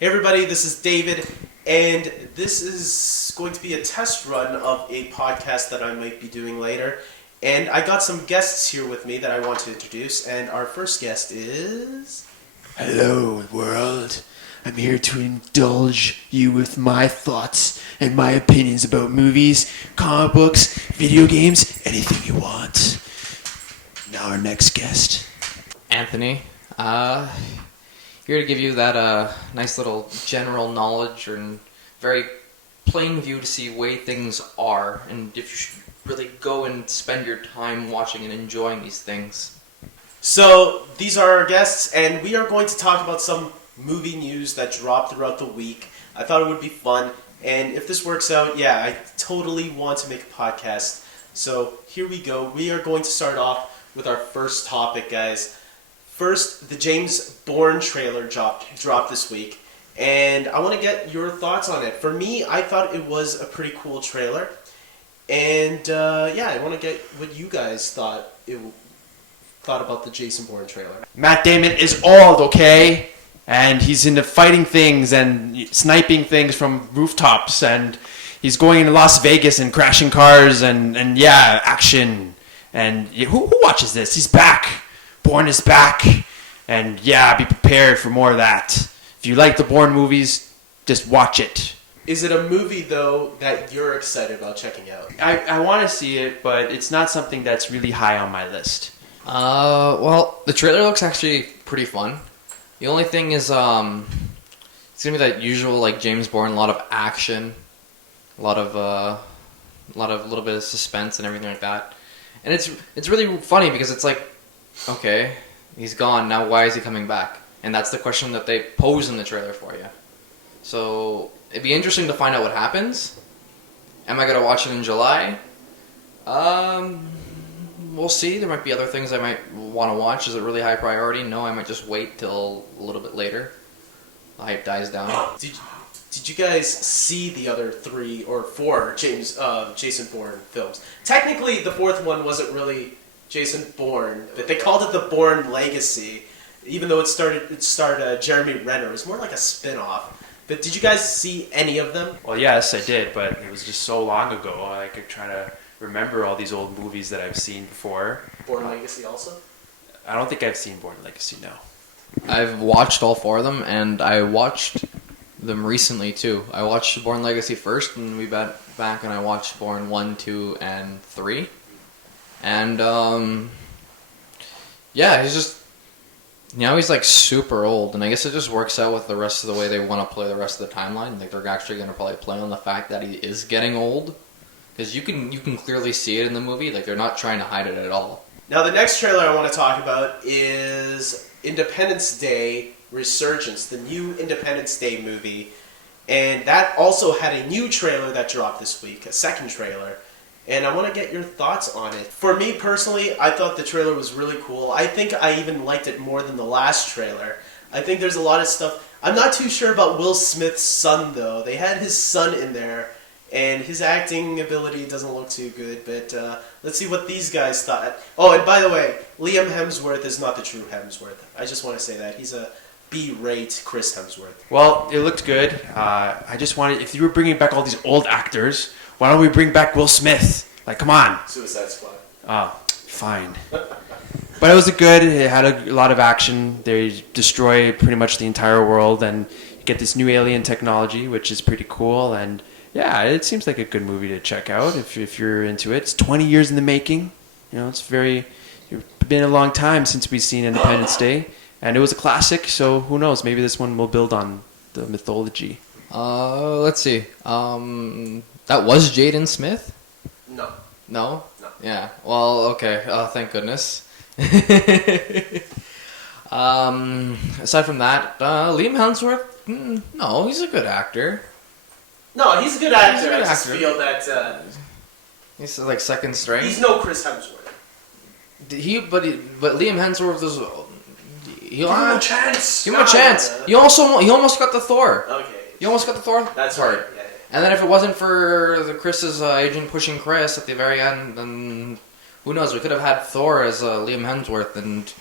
Hey everybody, this is David, and this is going to be a test run of a podcast that I might be doing later. And I got some guests here with me that I want to introduce, and our first guest is... Hello, world. I'm here to indulge you with my thoughts and my opinions about movies, comic books, video games, anything you want. Now our next guest. Anthony, here to give you that nice little general knowledge and very plain view to see way things are, and if you should really go and spend your time watching and enjoying these things. So, these are our guests, and we are going to talk about some movie news that dropped throughout the week. I thought it would be fun, and if this works out, yeah, I totally want to make a podcast. So, here we go. We are going to start off with our first topic, guys. First, the James Bourne trailer dropped this week, and I want to get your thoughts on it. For me, I thought it was a pretty cool trailer, and I want to get what you guys thought about the Jason Bourne trailer. Matt Damon is old, okay? And he's into fighting things and sniping things from rooftops, and he's going into Las Vegas and crashing cars and action. And who watches this? He's back. Bourne is back. And be prepared for more of that. If you like the Bourne movies, just watch it. Is it a movie, though, that you're excited about checking out? I want to see it, but it's not something that's really high on my list. Well, the trailer looks actually pretty fun. The only thing is, it's gonna be that usual, like, James Bourne, a lot of action, a little bit of suspense and everything like that. And it's really funny because it's like, okay, he's gone, now why is he coming back? And that's the question that they pose in the trailer for you. So, it'd be interesting to find out what happens. Am I gonna watch it in July? We'll see. There might be other things I might want to watch. Is it really high priority? No, I might just wait till a little bit later. The hype dies down. Did you guys see the other 3 or 4 Jason Bourne films? Technically, the 4th one wasn't really Jason Bourne, but they called it the Bourne Legacy, even though it starred Jeremy Renner. It was more like a spin-off. But did you guys see any of them? Well, yes, I did, but it was just so long ago. I could try to remember all these old movies that I've seen before. Bourne Legacy also? I don't think I've seen Bourne Legacy, no. I've watched all 4 of them, and I watched them recently, too. I watched Bourne Legacy first, and we got back and I watched Bourne 1, 2, and 3. And, he's just... Now he's, like, super old, and I guess it just works out with the rest of the way they want to play the rest of the timeline. Like, they're actually going to probably play on the fact that he is getting old. Because you can clearly see it in the movie. Like, they're not trying to hide it at all. Now, the next trailer I want to talk about is Independence Day Resurgence, the new Independence Day movie. And that also had a new trailer that dropped this week, a second trailer. And I want to get your thoughts on it. For me, personally, I thought the trailer was really cool. I think I even liked it more than the last trailer. I think there's a lot of stuff. I'm not too sure about Will Smith's son, though. They had his son in there. And his acting ability doesn't look too good, but let's see what these guys thought. Oh, and by the way, Liam Hemsworth is not the true Hemsworth. I just want to say that. He's a B-rate Chris Hemsworth. Well, it looked good. I just wanted, if you were bringing back all these old actors, why don't we bring back Will Smith? Like, come on. Suicide Squad. Oh, fine. But it was good. It had a lot of action. They destroy pretty much the entire world, and you get this new alien technology, which is pretty cool, and yeah, it seems like a good movie to check out if you're into it. It's 20 years in the making. It's been a long time since we've seen Independence Day, and it was a classic, so who knows, maybe this one will build on the mythology. Let's see. That was Jaden Smith? No. No? No. Yeah. Well, okay. Thank goodness. Aside from that, Liam Hemsworth, no, he's a good actor. No, he's a good actor. He's a good I just actor. feel that He's like second string. he's no Chris Hemsworth. But Liam Hemsworth is. Give him a chance. Give him a chance. He almost got the Thor. Okay. He almost got the Thor. That's part. right. Yeah. And then if it wasn't for Chris's agent pushing Chris at the very end, then who knows? We could have had Thor as Liam Hemsworth and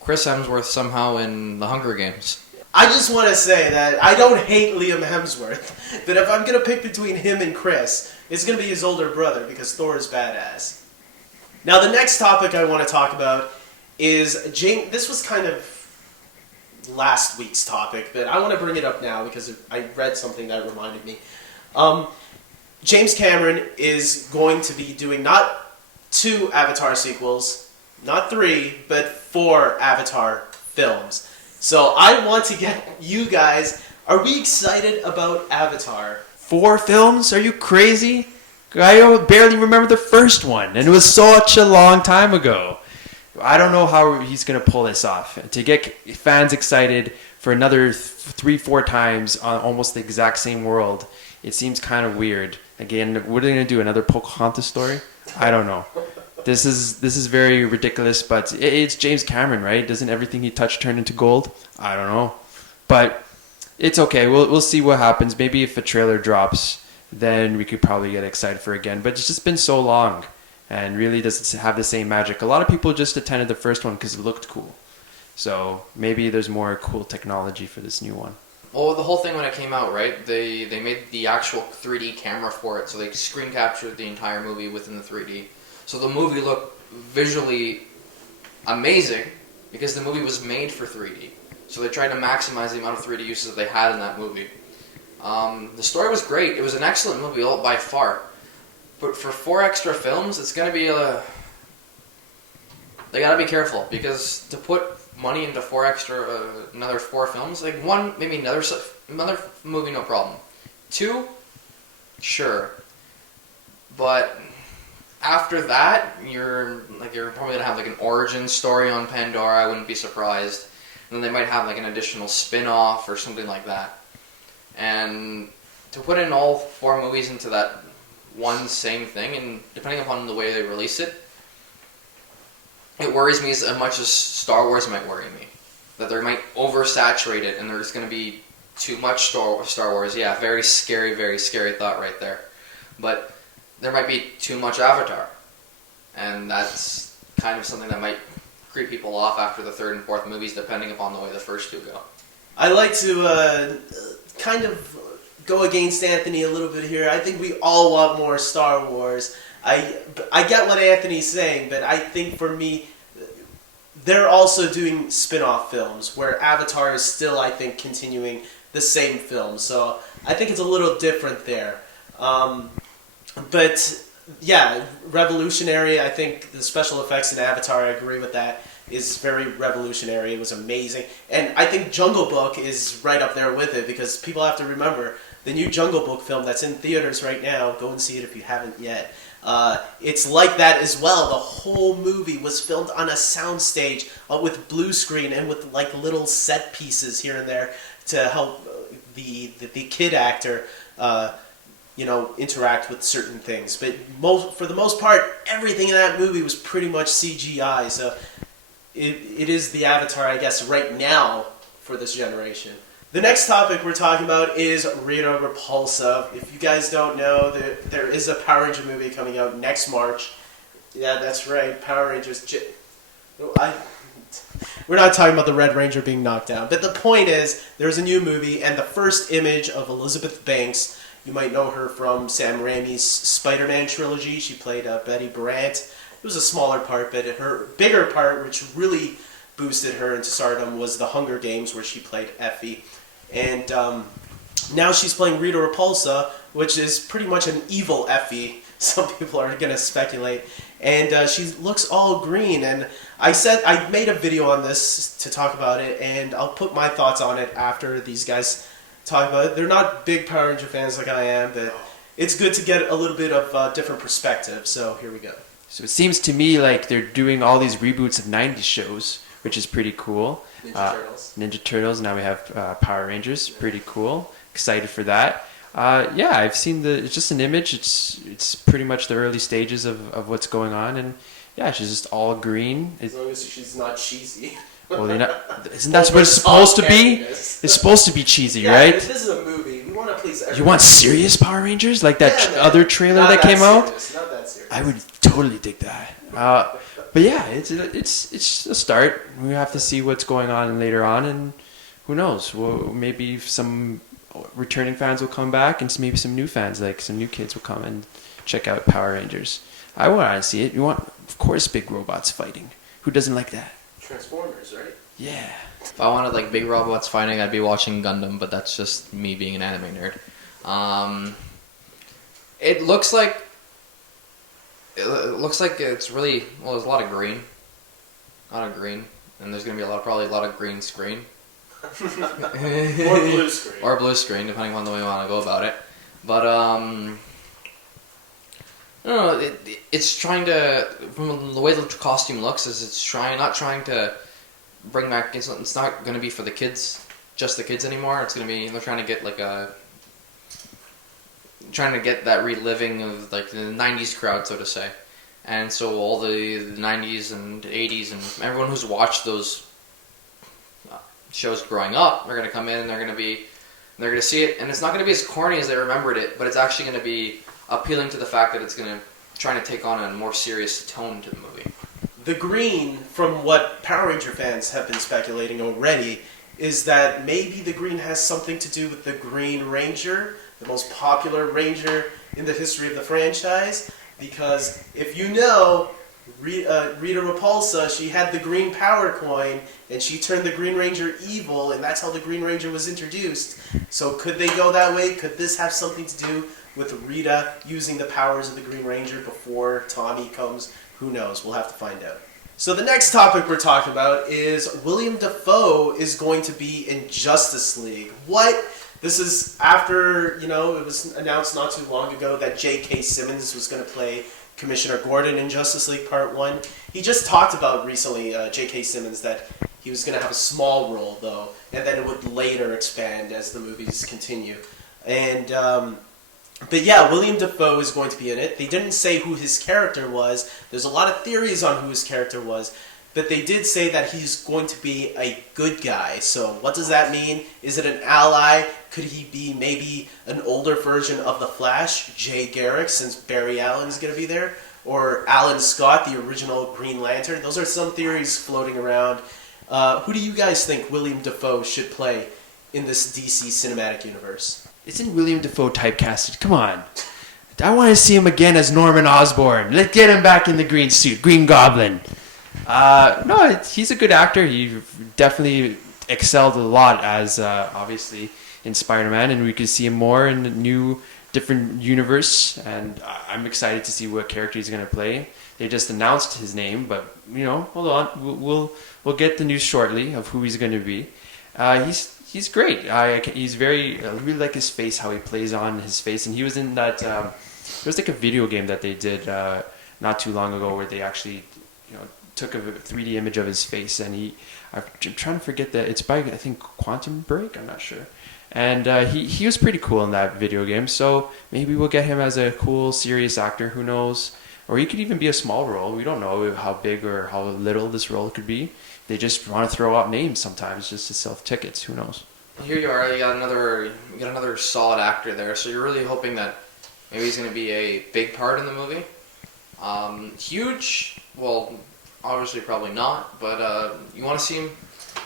Chris Hemsworth somehow in the Hunger Games. I just want to say that I don't hate Liam Hemsworth, but if I'm going to pick between him and Chris, it's going to be his older brother because Thor is badass. Now, the next topic I want to talk about is James. This was kind of last week's topic, but I want to bring it up now because I read something that reminded me. James Cameron is going to be doing not 2 Avatar sequels, not 3, but 4 Avatar films. So I want to get you guys, are we excited about Avatar? 4 films? Are you crazy? I barely remember the first one, and it was such a long time ago. I don't know how he's going to pull this off. To get fans excited for another 3-4 times on almost the exact same world, it seems kind of weird. Again, what are they going to do? Another Pocahontas story? I don't know. This is very ridiculous, but it's James Cameron, right? Doesn't everything he touched turn into gold? I don't know. But it's okay. We'll see what happens. Maybe if a trailer drops, then we could probably get excited for it again. But it's just been so long and really doesn't have the same magic. A lot of people just attended the first one because it looked cool. So maybe there's more cool technology for this new one. Well, the whole thing when it came out, right? They made the actual 3D camera for it, so they screen captured the entire movie within the 3D. So the movie looked visually amazing because the movie was made for 3D. So they tried to maximize the amount of 3D uses that they had in that movie. The story was great. It was an excellent movie by far. But for 4 extra films, it's going to be they got to be careful because to put money into 4 extra, another 4 films, like 1, maybe another movie, no problem. 2, sure. But after that, you're probably gonna have like an origin story on Pandora. I wouldn't be surprised. And then they might have like an additional spin-off or something like that. And to put in all 4 movies into that one same thing, and depending upon the way they release it, it worries me as much as Star Wars might worry me. That they might oversaturate it, and there's going to be too much Star Wars. Yeah, very scary thought right there. But there might be too much Avatar. And that's kind of something that might creep people off after the 3rd and 4th movies, depending upon the way the first 2 go. I like to kind of go against Anthony a little bit here. I think we all want more Star Wars. I get what Anthony's saying, but I think for me, they're also doing spin-off films where Avatar is still, I think, continuing the same film. So I think it's a little different there. But yeah, revolutionary. I think the special effects in Avatar, I agree with that, is very revolutionary. It was amazing. And I think Jungle Book is right up there with it because people have to remember the new Jungle Book film that's in theaters right now. Go and see it if you haven't yet. It's like that as well. The whole movie was filmed on a soundstage with blue screen and with like little set pieces here and there to help the kid actor interact with certain things. But for the most part, everything in that movie was pretty much CGI. So it is the Avatar, I guess, right now for this generation. The next topic we're talking about is Rita Repulsa. If you guys don't know, there is a Power Ranger movie coming out next March. Yeah, that's right, Power Rangers. We're not talking about the Red Ranger being knocked down. But the point is, there's a new movie, and the first image of Elizabeth Banks, you might know her from Sam Raimi's SpiderMan trilogy. She played Betty Brant. It was a smaller part, but her bigger part, which really boosted her into stardom, was The Hunger Games, where she played Effie. And now she's playing Rita Repulsa, which is pretty much an evil Effie. Some people are going to speculate. And she looks all green. And I made a video on this to talk about it, and I'll put my thoughts on it after these guys talk about it. They're not big Power Ranger fans like I am, but it's good to get a little bit of different perspective. So here we go. So it seems to me like they're doing all these reboots of 90s shows, which is pretty cool. Ninja Turtles. Now we have Power Rangers. Pretty cool. Excited for that. Yeah, I've seen it's just an image. It's pretty much the early stages of what's going on, and yeah, she's just all green. As long as she's not cheesy. Well, isn't that what it's supposed to be? It's supposed to be cheesy, right? This is a movie. We want to please everyone. You want serious Power Rangers, like that other trailer that came out? Not that serious. I would totally dig that. But yeah, it's a start. We have to see what's going on later on, and who knows? Well, maybe some returning fans will come back, and maybe some new fans, like some new kids, will come and check out Power Rangers. I want to see it. You want, of course, big robots fighting. Who doesn't like that? Transformers, right? Yeah. If I wanted like big robots fighting, I'd be watching Gundam, but that's just me being an anime nerd. It looks like it's really well. There's a lot of green, and there's gonna be probably a lot of green screen. Or blue screen. Or blue screen, depending on the way you want to go about it. But I don't know. It's trying to, from the way the costume looks, is it's not trying to bring back. It's not going to be for the kids, just the kids anymore. It's going to be, they're trying to get that reliving of like the '90s crowd, so to say. And so all the '90s and '80s and everyone who's watched those shows growing up, they're going to come in and they're going to see it, and it's not going to be as corny as they remembered it, but it's actually going to be appealing to the fact that it's going to trying to take on a more serious tone to the movie. The green, from what Power Ranger fans have been speculating already, is that maybe the green has something to do with the Green Ranger, the most popular Ranger in the history of the franchise, because if you know, Rita Repulsa, she had the green power coin, and she turned the Green Ranger evil, and that's how the Green Ranger was introduced. So could they go that way? Could this have something to do with Rita using the powers of the Green Ranger before Tommy comes? Who knows? We'll have to find out. So the next topic we're talking about is Willem Dafoe is going to be in Justice League. What? This is after, it was announced not too long ago that J.K. Simmons was going to play Commissioner Gordon in Justice League Part 1. He just talked about recently, J.K. Simmons, that he was going to have a small role, though, and then it would later expand as the movies continue. And, but yeah, Willem Dafoe is going to be in it. They didn't say who his character was. There's a lot of theories on who his character was, but they did say that he's going to be a good guy. So what does that mean? Is it an ally? Could he be maybe an older version of the Flash, Jay Garrick, since Barry Allen's going to be there? Or Alan Scott, the original Green Lantern? Those are some theories floating around. Who do you guys think Willem Dafoe should play in this DC cinematic universe? Isn't Willem Dafoe typecasted? Come on. I want to see him again as Norman Osborn. Let's get him back in the green suit, Green Goblin. No, he's a good actor. He definitely excelled a lot as, obviously, in Spider-Man, and we could see him more in the new, different universe, and I'm excited to see what character he's going to play. They just announced his name, but, hold on. We'll get the news shortly of who he's going to be. He's great. I really like his face, how he plays on his face, and he was in that, it was like a video game that they did not too long ago where they actually, took a 3D image of his face, and I'm trying to forget that, it's by, I think, Quantum Break, I'm not sure. And he was pretty cool in that video game, so maybe we'll get him as a cool, serious actor, who knows? Or he could even be a small role. We don't know how big or how little this role could be. They just want to throw out names sometimes just to sell tickets. Who knows? Here you are. You got another solid actor there. So you're really hoping that maybe he's going to be a big part in the movie. Huge? Well, obviously probably not. But you want to see him.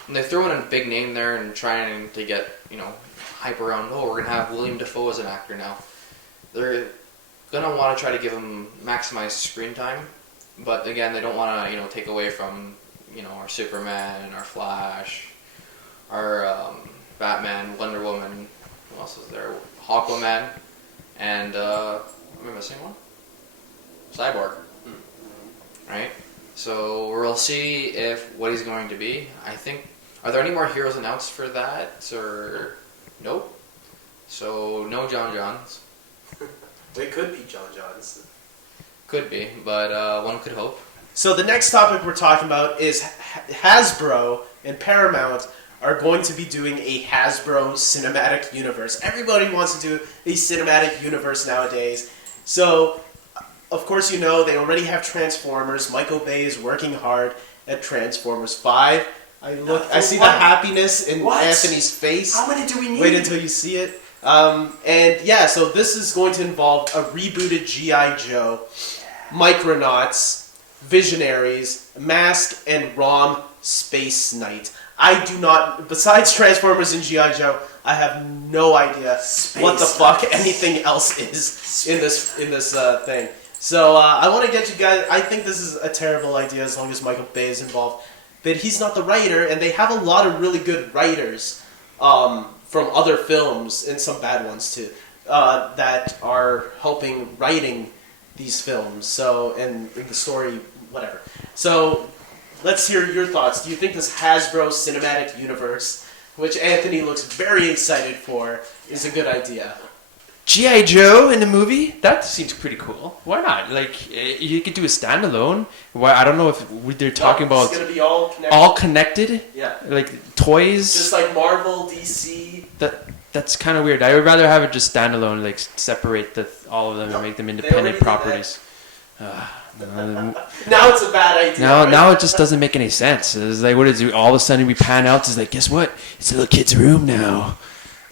When they throw in a big name there and trying to get hype around. Oh, we're going to have Willem Dafoe as an actor now. They're going to want to try to give him maximized screen time. But again, they don't want to take away from our Superman, our Flash, our Batman, Wonder Woman, who else is there? Aquaman, and am I missing one? Cyborg. Right? So we'll see what he's going to be. I think, are there any more heroes announced for that, or nope? So no John Johns. They could be John Johns. Could be, but one could hope. So the next topic we're talking about is Hasbro and Paramount are going to be doing a Hasbro cinematic universe. Everybody wants to do a cinematic universe nowadays. So, of course, they already have Transformers. Michael Bay is working hard at Transformers 5. I see the happiness in Anthony's face. How many do we need? Wait until you see it. So this is going to involve a rebooted G.I. Joe, Micronauts, Visionaries, Mask, and Rom Space Knight. I do not. Besides Transformers and GI Joe, I have no idea what the fuck anything else is in this thing. So I want to get you guys. I think this is a terrible idea as long as Michael Bay is involved, but he's not the writer, and they have a lot of really good writers from other films and some bad ones too that are helping writing these films. So and the story, whatever. So. Let's hear your thoughts. Do you think this Hasbro cinematic universe, which Anthony looks very excited for, is a good idea? G.I. Joe in the movie? That seems pretty cool. Why not? Like, you could do a standalone. Why? I don't know if they're talking about... It's going to be all connected. All connected? Yeah. Like, toys? Just like Marvel, DC. That's kind of weird. I would rather have it just standalone, like, separate all of them and make them independent properties. Now it's a bad idea. Now it just doesn't make any sense. It's like, what is it? All of a sudden we pan out. It's like, guess what? It's a little kid's room now.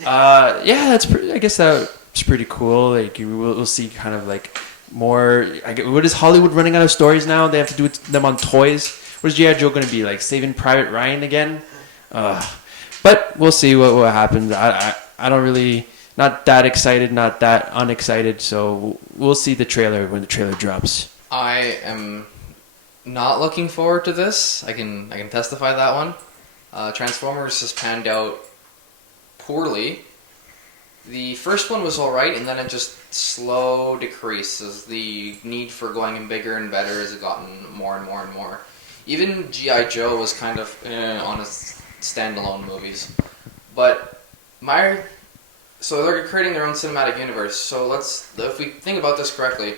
Yeah, I guess that's pretty cool. Like we'll see kind of like more. What is Hollywood running out of stories now? They have to do them on toys. What is G.I. Joe going to be like? Saving Private Ryan again? But we'll see what happens. I don't really. Not that excited, not that unexcited, so we'll see the trailer when the trailer drops. I am not looking forward to this. I can testify that one. Transformers has panned out poorly. The first one was alright, and then it just slow decreases. The need for going in bigger and better has gotten more and more and more. Even G.I. Joe was kind of on its standalone movies. But So they're creating their own cinematic universe. So if we think about this correctly,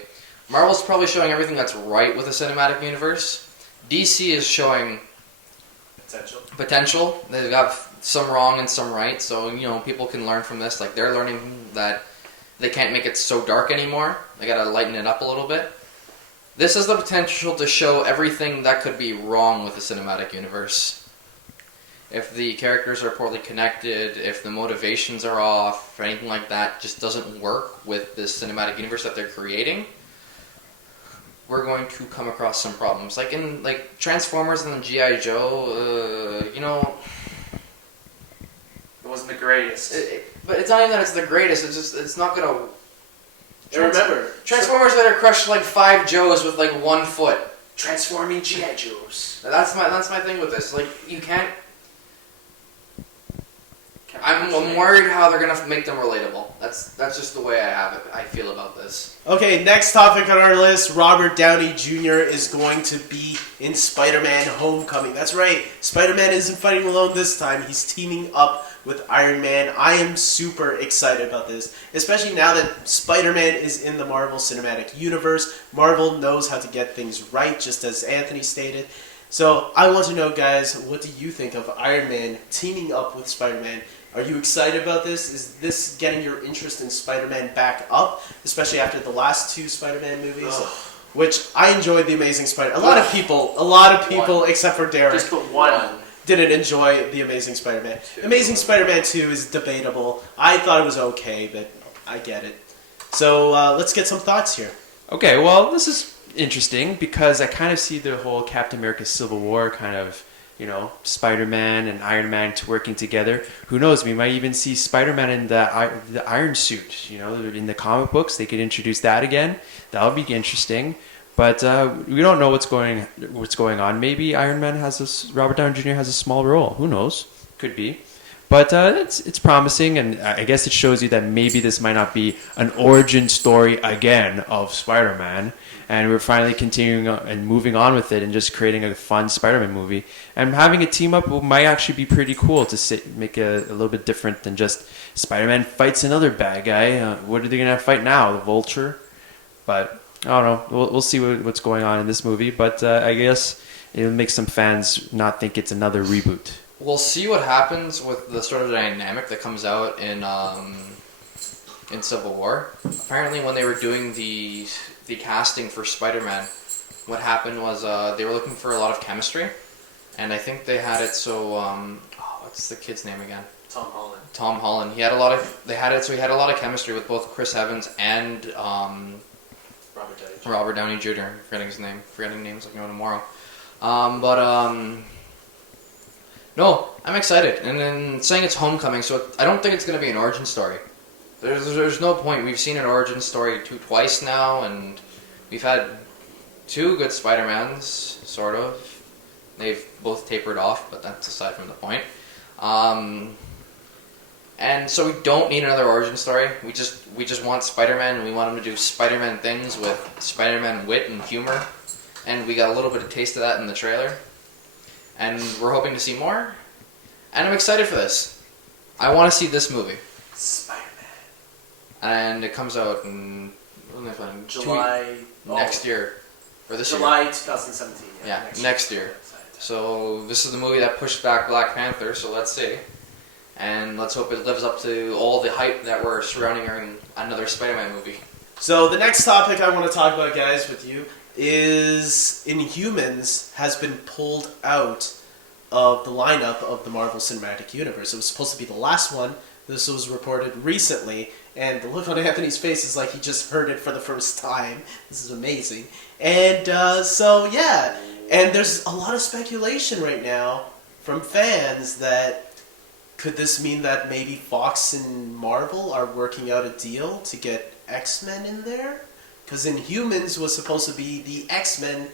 Marvel's probably showing everything that's right with a cinematic universe. DC is showing potential. They've got some wrong and some right. So people can learn from this. Like they're learning that they can't make it so dark anymore. They gotta lighten it up a little bit. This has the potential to show everything that could be wrong with the cinematic universe. If the characters are poorly connected, if the motivations are off, or anything like that just doesn't work with this cinematic universe that they're creating, we're going to come across some problems. Like in Transformers and G.I. Joe, It wasn't the greatest. But it's not even that it's the greatest. It's not gonna. Remember, Transformers that are crushed like 5 Joes with like 1 foot. transforming G.I. Joes. That's my thing with this. Like you can't. I'm worried how they're gonna make them relatable. That's just the way I feel about this. Okay, next topic on our list: Robert Downey Jr. is going to be in SpiderMan Homecoming. That's right, Spider-Man isn't fighting alone this time. He's teaming up with Iron Man. I am super excited about this, especially now that Spider-Man is in the Marvel Cinematic Universe. Marvel knows how to get things right, just as Anthony stated. So I want to know, guys, what do you think of Iron Man teaming up with Spider-Man? Are you excited about this? Is this getting your interest in Spider-Man back up, especially after the last 2 Spider-Man movies? Which I enjoyed The Amazing Spider-Man. A lot of people, except for Derek, Just the one. didn't enjoy The Amazing Spider-Man. Amazing Spider-Man 2 is debatable. I thought it was okay, but I get it. So let's get some thoughts here. Okay, well, this is interesting because I kind of see the whole Captain America Civil War kind of, Spider-Man and Iron Man working together. Who knows? We might even see Spider-Man in the Iron Suit. In the comic books, they could introduce that again. That would be interesting. But we don't know what's going on. Maybe Iron Man Robert Downey Jr. has a small role. Who knows? Could be. But it's promising, and I guess it shows you that maybe this might not be an origin story again of Spider-Man, and we're finally continuing and moving on with it and just creating a fun Spider-Man movie. And having a team up might actually be pretty cool to make a little bit different than just Spider-Man fights another bad guy. What are they going to fight now? The Vulture? But I don't know. We'll see what's going on in this movie, but I guess it'll make some fans not think it's another reboot. We'll see what happens with the sort of dynamic that comes out in Civil War. Apparently, when they were doing the casting for Spider-Man, what happened was they were looking for a lot of chemistry, and I think they had it so. What's the kid's name again? Tom Holland. Tom Holland. He had a lot of chemistry with both Chris Evans and Robert Downey Jr. Forgetting names like no tomorrow. No, I'm excited. And then saying it's Homecoming, so I don't think it's going to be an origin story. There's no point. We've seen an origin story twice now, and we've had 2 good Spider-Mans, sort of. They've both tapered off, but that's aside from the point. And so we don't need another origin story. We just want Spider-Man, and we want him to do Spider-Man things with Spider-Man wit and humor. And we got a little bit of taste of that in the trailer. And we're hoping to see more. And I'm excited for this. I want to see this movie. Spider-Man. And it comes out in July next year. Or this July year. 2017. Yeah, next year. So this is the movie that pushed back Black Panther, so let's see. And let's hope it lives up to all the hype that we're surrounding another Spider-Man movie. So the next topic I want to talk about, guys, with you is Inhumans has been pulled out of the lineup of the Marvel Cinematic Universe. It was supposed to be the last one. This was reported recently, and the look on Anthony's face is like he just heard it for the first time. This is amazing. And and there's a lot of speculation right now from fans that could this mean that maybe Fox and Marvel are working out a deal to get X-Men in there? Because Inhumans was supposed to be the X-Men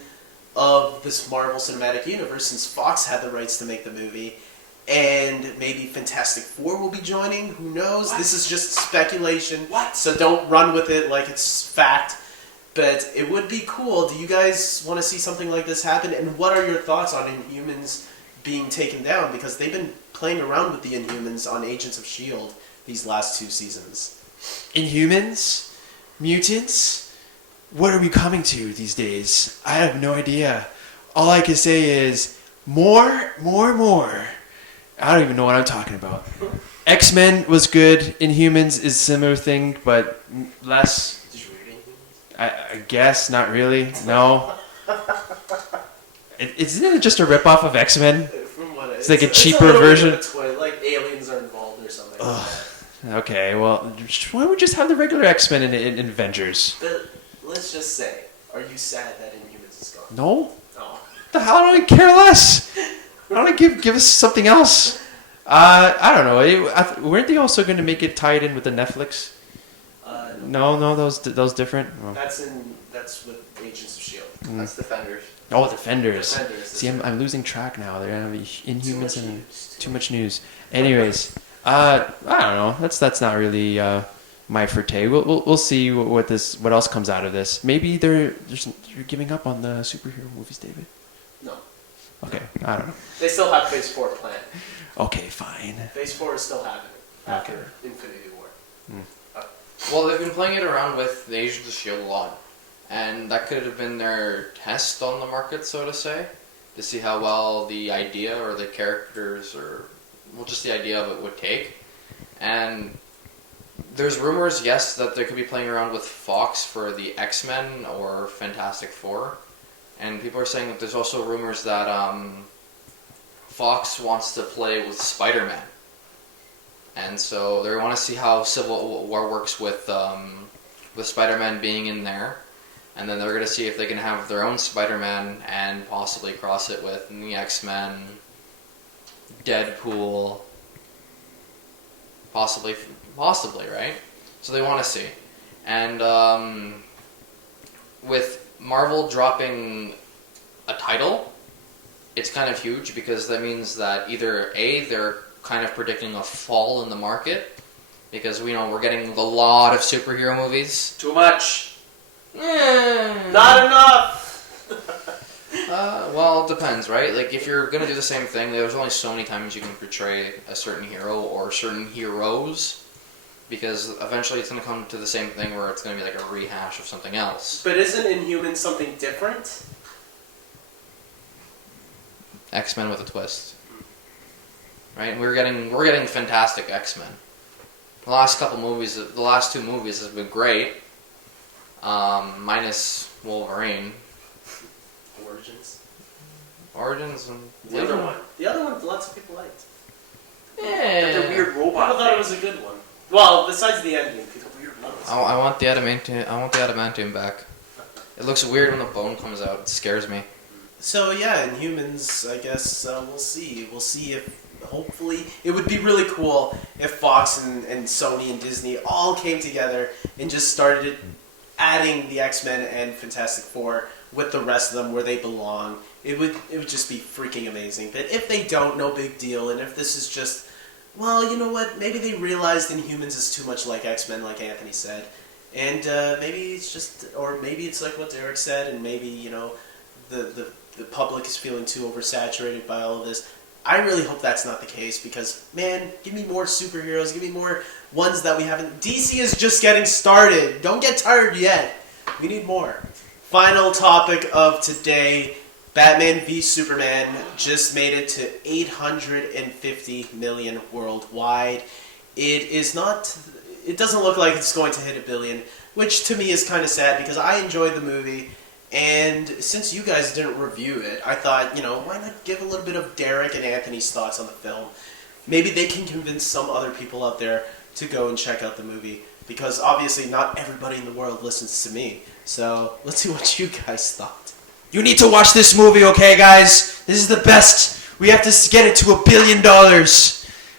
of this Marvel Cinematic Universe since Fox had the rights to make the movie. And maybe Fantastic Four will be joining. Who knows? What? This is just speculation. What? So don't run with it like it's fact. But it would be cool. Do you guys want to see something like this happen? And what are your thoughts on Inhumans being taken down? Because they've been playing around with the Inhumans on Agents of S.H.I.E.L.D. these last 2 seasons. Inhumans? Mutants? What are we coming to these days? I have no idea. All I can say is more. I don't even know what I'm talking about. X-Men was good. Inhumans is a similar thing, but less. Did you read Inhumans? I guess not really. No. Isn't it just a ripoff of X-Men? It's like a cheaper version. Like aliens are involved or something. Okay, well, why don't we just have the regular X-Men in Avengers? But let's just say, are you sad that Inhumans is gone? No. No. The hell? I don't care less. Why don't I give us something else? I don't know. Weren't they also going to make it tied in with the Netflix? No, that was different. Oh. That's with Agents of S.H.I.E.L.D. That's Defenders. Oh, Defenders. See, right. I'm losing track now. They're gonna be Inhumans and too much news. Anyways, I don't know. That's not really my forte. We'll see what else comes out of this. Maybe you're giving up on the superhero movies, David. No. Okay, I don't know. They still have Phase 4 planned. Okay, fine. Phase 4 is still happening after Infinity War. Well, they've been playing it around with the Agents of S.H.I.E.L.D. a lot. And that could have been their test on the market, so to say, to see how well the idea or the characters just the idea of it would take. And there's rumors, yes, that they could be playing around with Fox for the X-Men or Fantastic Four. And people are saying that there's also rumors that Fox wants to play with Spider-Man. And so they want to see how Civil War works with Spider-Man being in there. And then they're going to see if they can have their own Spider-Man and possibly cross it with the X-Men, Deadpool, possibly, right? So they want to see. And with Marvel dropping a title, it's kind of huge because that means that either A, they're kind of predicting a fall in the market because we're getting a lot of superhero movies. Too much. Not enough. Well, it depends, right? Like, if you're gonna do the same thing, there's only so many times you can portray a certain hero or certain heroes, because eventually it's gonna come to the same thing where it's gonna be like a rehash of something else. But isn't Inhumans something different? X-Men with a twist, right? We're getting fantastic X-Men. The last two movies have been great. Minus Wolverine. Origins and the other one. The other one, lots of people liked. Yeah. The weird robot. People thought it was a good one. Well, besides the ending, the weird ones. I want the adamantium. I want the adamantium back. It looks weird when the bone comes out. It scares me. So yeah, Inhumans, I guess we'll see. We'll see if, hopefully, it would be really cool if Fox and Sony and Disney all came together and just started adding the X-Men and Fantastic Four with the rest of them where they belong. It would just be freaking amazing. But if they don't, no big deal. And if this is just, well, you know what? Maybe they realized Inhumans is too much like X-Men, like Anthony said. And maybe it's just, or maybe it's like what Derek said, and maybe, you know, the public is feeling too oversaturated by all of this. I really hope that's not the case because, man, give me more superheroes. Give me more ones that we haven't. DC is just getting started. Don't get tired yet. We need more. Final topic of today. Batman v Superman just made it to 850 million worldwide. It doesn't look like it's going to hit $1 billion, which to me is kind of sad because I enjoyed the movie. And since you guys didn't review it, I thought, you know, why not give a little bit of Derek and Anthony's thoughts on the film? Maybe they can convince some other people out there to go and check out the movie. Because obviously not everybody in the world listens to me. So let's see what you guys thought. You need to watch this movie, okay, guys? This is the best. We have to get it to $1 billion.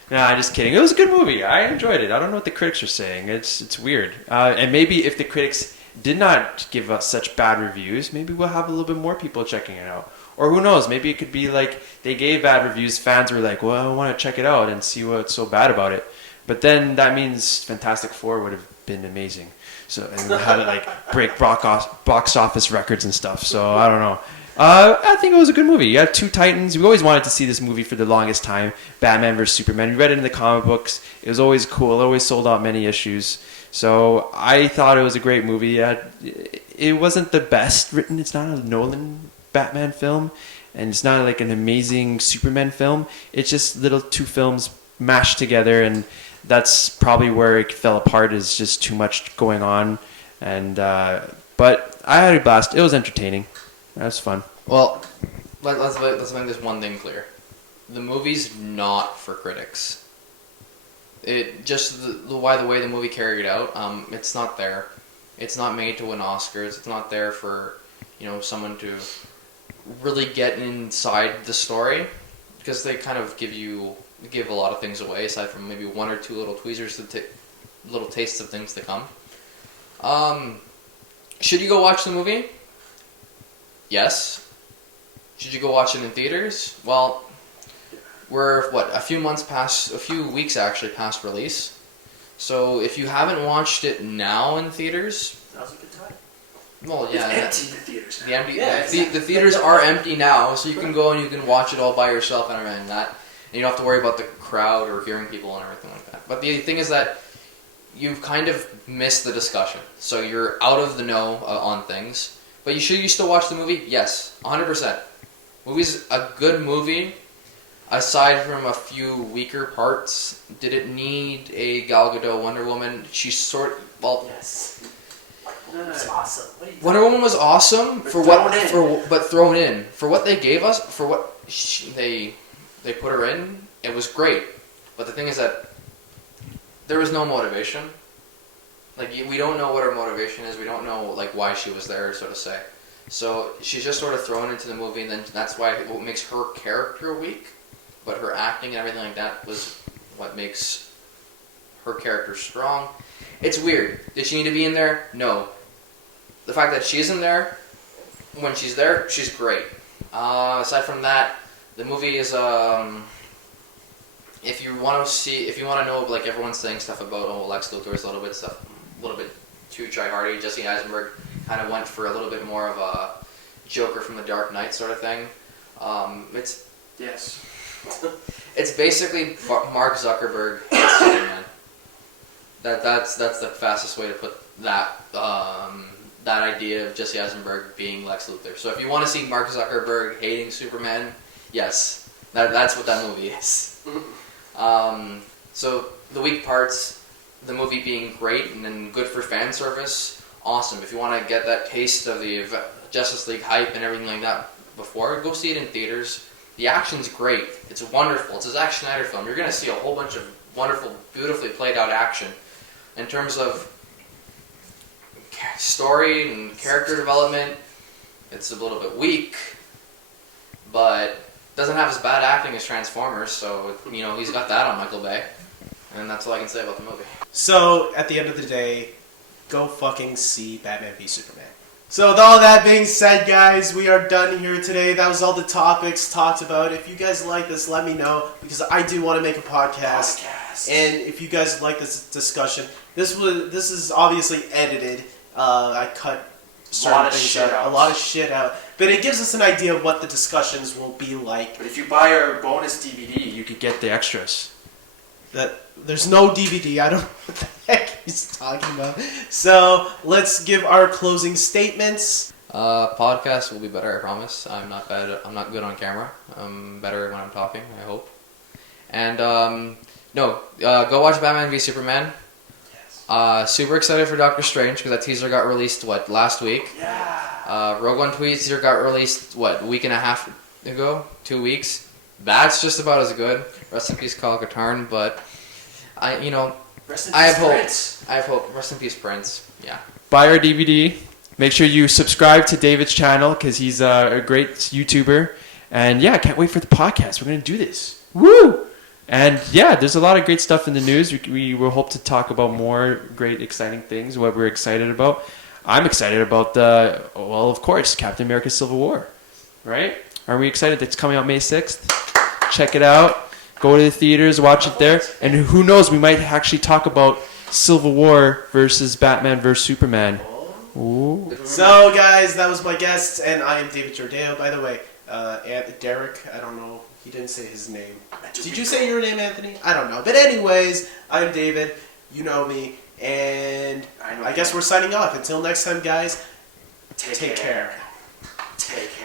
Nah, just kidding. It was a good movie. I enjoyed it. I don't know what the critics are saying. It's weird. And maybe if the critics did not give us such bad reviews, maybe we'll have a little bit more people checking it out. Or who knows, maybe it could be like they gave bad reviews, fans were like, well, I want to check it out and see what's so bad about it. But then that means Fantastic Four would have been amazing. So, and had it like break box office records and stuff. So I don't know. I think it was a good movie. You had two titans. We always wanted to see this movie for the longest time. Batman vs Superman. We read it in the comic books. It was always cool. It always sold out many issues. So I thought it was a great movie. It wasn't the best written. It's not a Nolan Batman film, and it's not like an amazing Superman film. It's just little two films mashed together, and that's probably where it fell apart. Is just too much going on, and but I had a blast. It was entertaining. That was fun. Well, let's make this one thing clear: the movie's not for critics. It just the way the movie carried out. It's not there. It's not made to win Oscars. It's not there for, you know, someone to really get inside the story, because they kind of give a lot of things away aside from maybe one or two little tweezers, little tastes of things to come. Should you go watch the movie? Yes. Should you go watch it in theaters? Well, we're a few weeks actually past release. So if you haven't watched it now in theaters, Now's a good time. well, yeah, It's empty, the theaters now. the theaters are empty now, so you can go and you can watch it all by yourself and everything like that. And you don't have to worry about the crowd or hearing people and everything like that. But the thing is that you've kind of missed the discussion, so you're out of the know on things. But you still watch the movie? Yes, 100%. Movie's a good movie. Aside from a few weaker parts, did it need a Gal Gadot Wonder Woman? Yes. It's awesome. Wonder Woman was awesome but thrown in for what they gave us, for what they put her in. It was great, but the thing is that there was no motivation. Like, we don't know what her motivation is. We don't know like why she was there, so to say. So she's just sort of thrown into the movie, and then that's why what makes her character weak. But her acting and everything like that was what makes her character strong. It's weird. Did she need to be in there? No. The fact that she's in there, when she's there, she's great. Aside from that, the movie is if you want to know, like everyone's saying stuff about Lex Luthor is a little bit too try-hardy. Jesse Eisenberg kind of went for a little bit more of a Joker from the Dark Knight sort of thing. Yes. It's basically Mark Zuckerberg hates Superman. That's the fastest way to put that that idea of Jesse Eisenberg being Lex Luthor. So if you want to see Mark Zuckerberg hating Superman, yes, that's what that movie is. So the weak parts, the movie being great and then good for fan service, awesome. If you want to get that taste of the Justice League hype and everything like that before, go see it in theaters. The action's great. It's wonderful. It's a Zack Snyder film. You're going to see a whole bunch of wonderful, beautifully played out action. In terms of story and character development, it's a little bit weak. but doesn't have as bad acting as Transformers. So he's got that on Michael Bay, and that's all I can say about the movie. So at the end of the day, go fucking see Batman v Superman. So with all that being said, guys, we are done here today. That was all the topics talked about. If you guys like this, let me know, because I do want to make a podcast. And if you guys like this discussion, this is obviously edited. I cut certain things out, a lot of shit out, but it gives us an idea of what the discussions will be like. But if you buy our bonus DVD, you could get the extras. There's no DVD. I don't know what the heck he's talking about. So let's give our closing statements. Podcast will be better, I promise. I'm not bad. I'm not good on camera. I'm better when I'm talking, I hope. And go watch Batman v Superman. Yes. Super excited for Doctor Strange, because that teaser got released last week. Yeah. Rogue One teaser got released a week and a half ago, 2 weeks. That's just about as good. Rest in peace, Kyle Katarn. But I have hope. Rest in peace, Prince. Yeah. Buy our DVD. Make sure you subscribe to David's channel, because he's a great YouTuber. And yeah, I can't wait for the podcast. We're gonna do this. Woo! And yeah, there's a lot of great stuff in the news. We will hope to talk about more great, exciting things. What we're excited about. I'm excited about of course, Captain America: Civil War. Right? Are we excited? It's coming out May 6th. Check it out. Go to the theaters, watch it there. And who knows, we might actually talk about Civil War versus Batman versus Superman. Ooh. So, guys, that was my guest, and I am David Jordeo. By the way, Derek, I don't know. He didn't say his name. Did you say your name, Anthony? I don't know. But anyways, I'm David. You know me. And I guess we're signing off. Until next time, guys, take care.